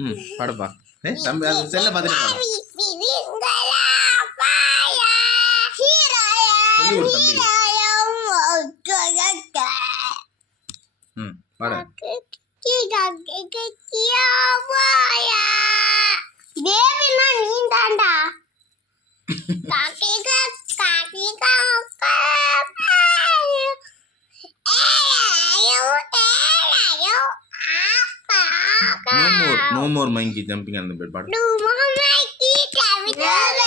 ம் பாடுப்பா. தம்பி அது செல்ல பார்த்துட்டு பாடு. சொல்லி கொடு தம்பி. ம் பாடு. தேவினா நீ தாண்டா. No more monkey jumping on the bed. Pardon. No more monkey jumping on the bed.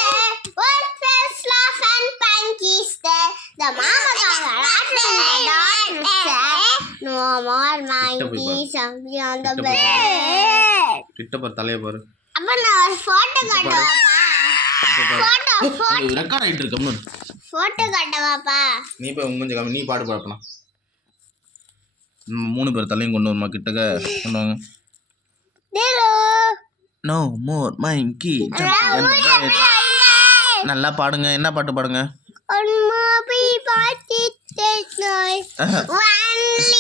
What first laugh and pankies there? The mama got rattling the dog said, no more monkey jumping on the bed. கிட்ட பாரு தலைய பாரு. அப்ப நான் ஒரு photo காட்டுவாப்பா. Photo record ஆயிட்டு இருக்கு. Photo காட்டுவாப்பா. நீ போய் உங்க கொஞ்சம் நீ பாடு பாடலாம். 3 பேர் தலையும் கொண்டு வரமா கிட்டக்க கொண்டு வாங்க. No more monkey jumping on the bed. நல்லா பாடுங்க. என்ன பாட்டு பாடுங்க?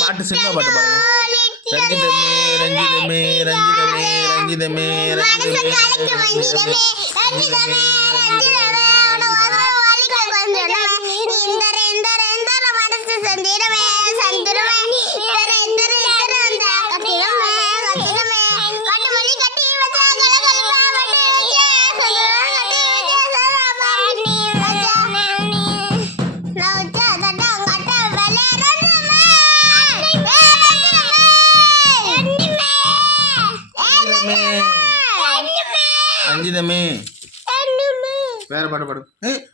பாட்டு சினிமா பாட்டு பாடுங்க. ரஞ்சிதமே ரஞ்சிதமே ரஞ்சிதமே ரஞ்சிதமே ரஞ்சிதமே ரஞ்சிதமே வேற பாட்டு பாடு.